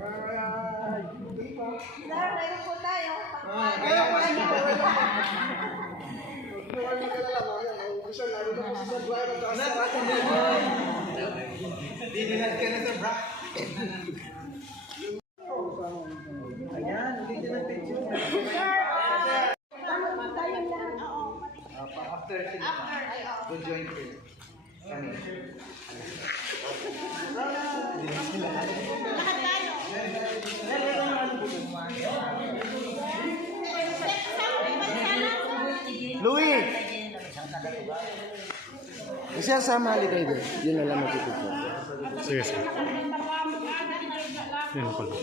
Layo po tayo. Dinihan ka na sa bra. Ayan, hindi na picture. After good join ko. Kami. Louie! Kasi sama halika kayo doon. Yun na lang matutupad. Sige, sige. Yan na pala.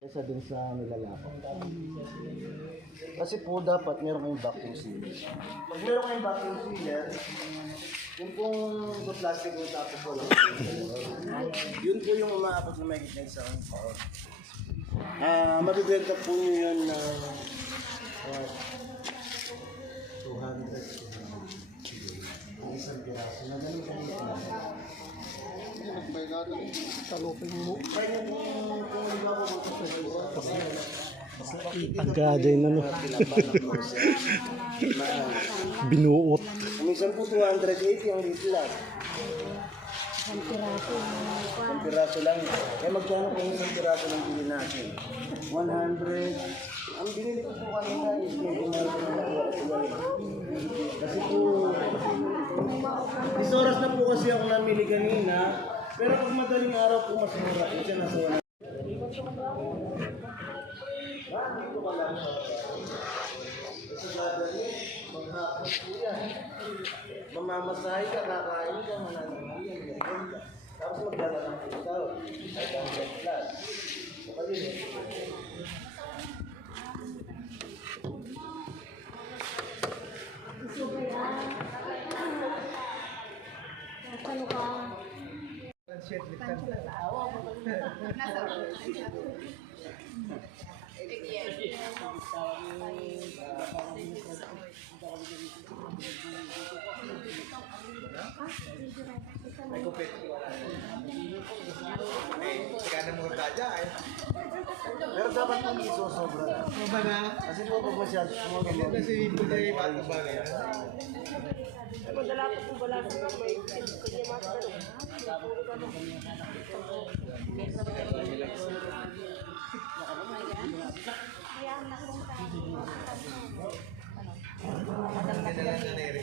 Kesa dun sa nilalapang. Kasi po dapat meron kayong vacuum sealer. Pag meron kayong vacuum sealer, yung pong plastic yung tapos wala. Yun po yung umaabot na may gitna sa taon. Mabibenta po nyo yun na 200. Isang piraso na ganun sa ito. Talupin mo. Kaya kung nagawa mo ito sa Pagkaday na no. Binuot. minsan po 280 ang litro lang. Isang piraso lang. Eh magkano kung isang piraso lang bili natin? 100. Ang binili ko po kanina is medyo mahal ko na kasi po, is oras na po kasi ako namili kanina. Pero pag madaling araw po mas mura. Kasi nasa 100. Dito ka lang. Kasi dadali, maghapos po yan. Mamamasahe ka, kakain ka, mananangin ka, tapos maglalakang po ikaw. Ay, ang jet plus. So, kasi Ano ka? May kupit. Kaya mo kaja eh. pero dapat po hindi sosobra. Ano ba? Kasi po pag masyado Hindi na si Puday bago bagay. Madala po wala sa may kanya matanong. Hindi na lang nanere.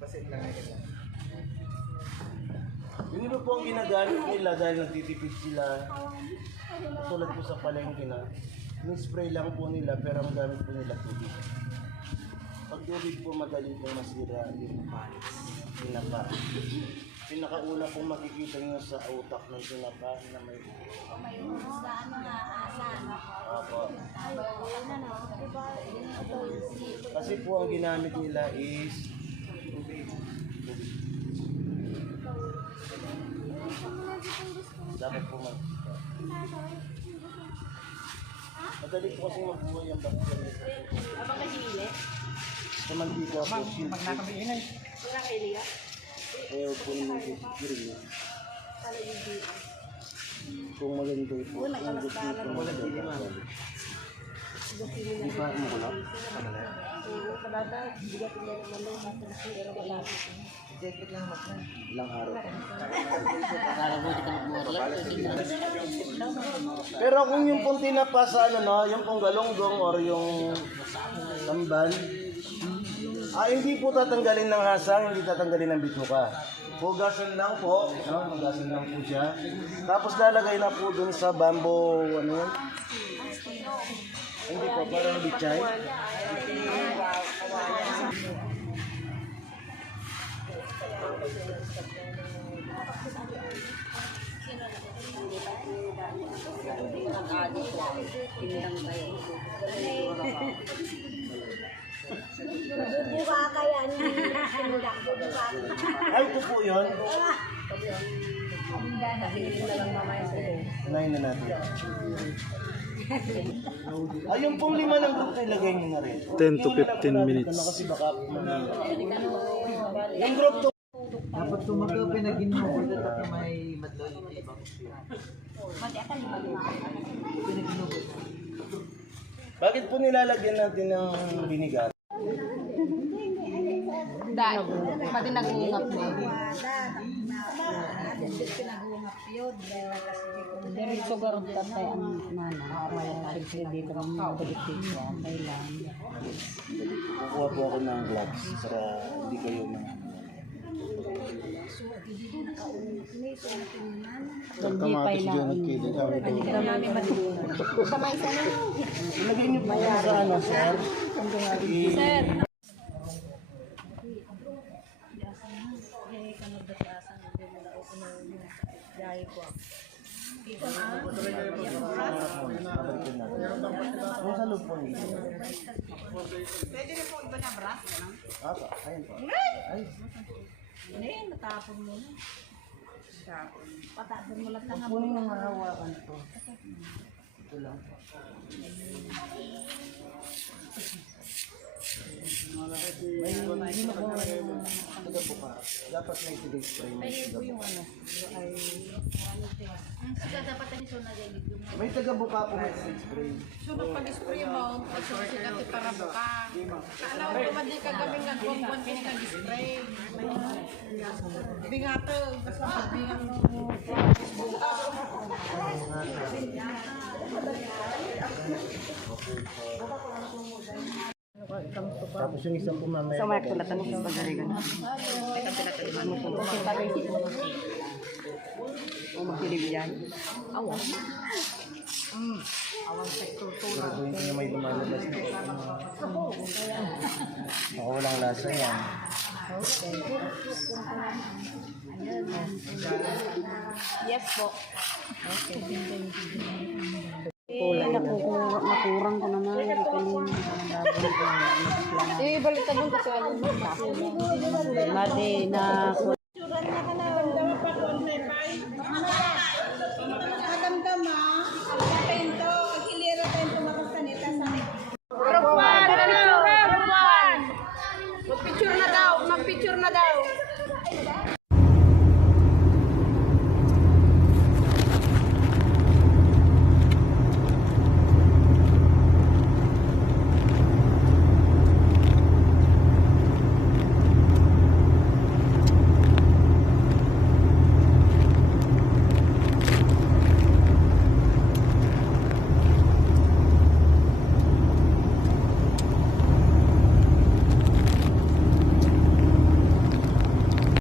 Basit lang ito. Yung iba po ang ginagamit nila dahil nagtitipid sila. Tulad po sa palengke na, spray lang po nila pero ang gamit po nila tubig. Pag tubig po madali po masira yung tinapa. Pinakauna po makikita nyo sa utak ng tinapa na may Apo. Kasi po ang ginamit nila is tubig. Dapat po madali po kasi mabuhay ang bacteria. Abang kasili? Sa mantika po, Pag nakamiinay. Wala kay Lia? ayaw po naman po siguro. Ano yung dito? Kung maganda po, ang gusto po maganda. Di ba makulap? Kadada, bigat niya naman lang kasi nasira wala. Jacket lang mas na. Ilang araw. Para mo di ka Pero kung yung pong tinapa sa ano no, yung pong galonggong or yung tamban, hindi po tatanggalin ng hasang, hindi tatanggalin ng bituka. Hugasan lang po, no? Hugasan lang po siya. Tapos lalagay na po dun sa bamboo, ano yun? Hindi po, parang bichay. Bubuka kaya ni Sindak. Bubuka. Ay, ito po yun. Unahin na natin. Ayun pong lima ng grupo ilagay nyo na rin. 10 to 15 minutes. Kasi baka Yung group 2. Dapat tumagal pinagin mo. Dapat may madlo yung ibang. Pinagin mo. Bakit po nilalagyan natin ng binigan? Dahil, pati nag-uungap mo. Dari sugar tatay ang nana. Siyempre dito kami magdagit siya. Kailan. Kukuha po ako ng gloves para hindi kayo Nagipay na. Ilagay niyo po sa ano, sir? Sir. Babalikin natin. Yung sa loob po nito. Pwede na po iba na bra? Apa, ayun po. Ay, Hindi, natapon mo na. Patapon mo lang tanga mo. Kunin ang hawakan ko. ito lang. May taga-buka. Dapat may today's spray. May taga-buka po may today's spray. So, nagpag-spray mo, pagsusigat para buka. Alam mo naman di ka gaming nag-buwan ka nag-spray. Bingato, basta bingang mo. Tapos yung isang po mamaya. So, may tulatan mo sa bagarigan. Kasi tabi si mo. O magkilig yan. Awa. Awang sektor to. Siguraduhin ko niya may lumalabas na. Baka walang lasa yan. Yes po. Okay. Nakurang ko naman. Ibalik ka dun kasi alam mo. Madi na...